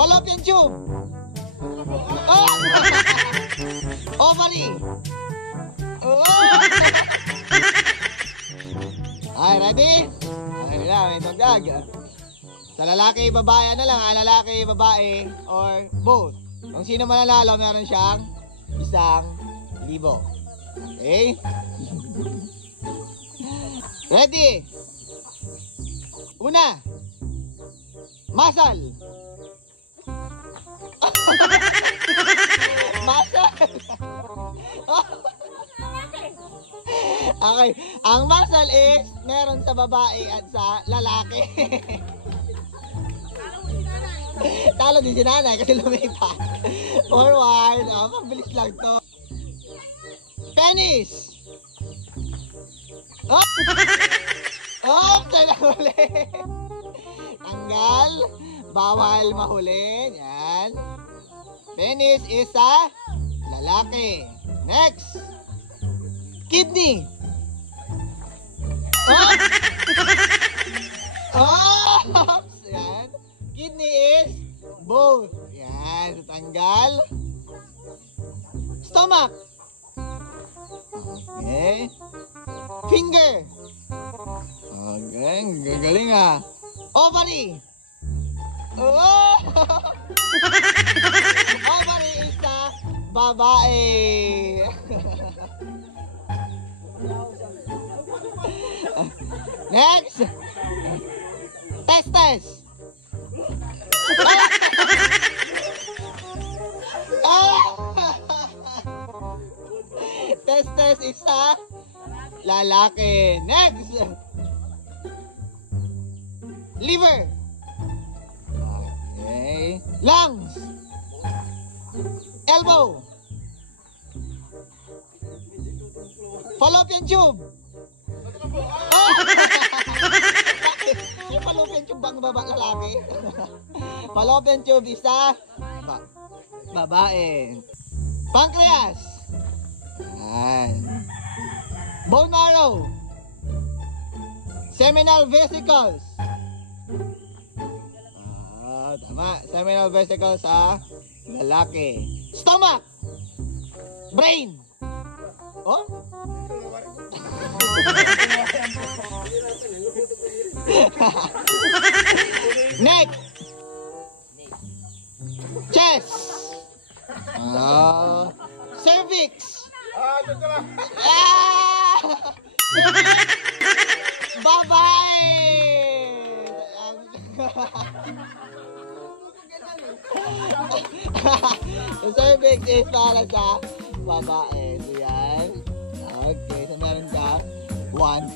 Fallopian tube. Oh! Ovary. Oh! Ay, ready? Ay, may dagdag. Sa lalaki, babae, ano lang, lalaki, babae, or both. Kung sino mananalo, meron siyang 1,000. Okay? Ready? Una. Muscle. Muscle. Okay. Ang muscle is meron sa babae at sa lalaki. Talo din si nanay kasi lumita. Forward. Mabilis lang to. Penis. Oh! Oh! Sa'yo huli. Tanggal. Bawal mahuli. Yan. Penis is sa lalaki. Next. Kidney. Oh! Oh! Yan. Kidney is both. Yan. Tanggal. Stomach. Okay. Finger. Okay. Gagaling ah. Ovary. Oh! Ovary is sa babae. Next. Testes. Testes is sa lalaki. Next. Liver. Okay. Lungs. Elbow. Fallopian tube. Oh! Yung fallopian tube bang lalaki? Fallopian tube is sa babae. Pancreas. Yan. Bone marrow. Seminal vesicles. Tama. Seminal vesicles sa lalaki. Stomach. Brain. Oh? Neck. Chest. Cervix. Babae. Cervix is para sa babae. So yan. Okay, so meron ka 1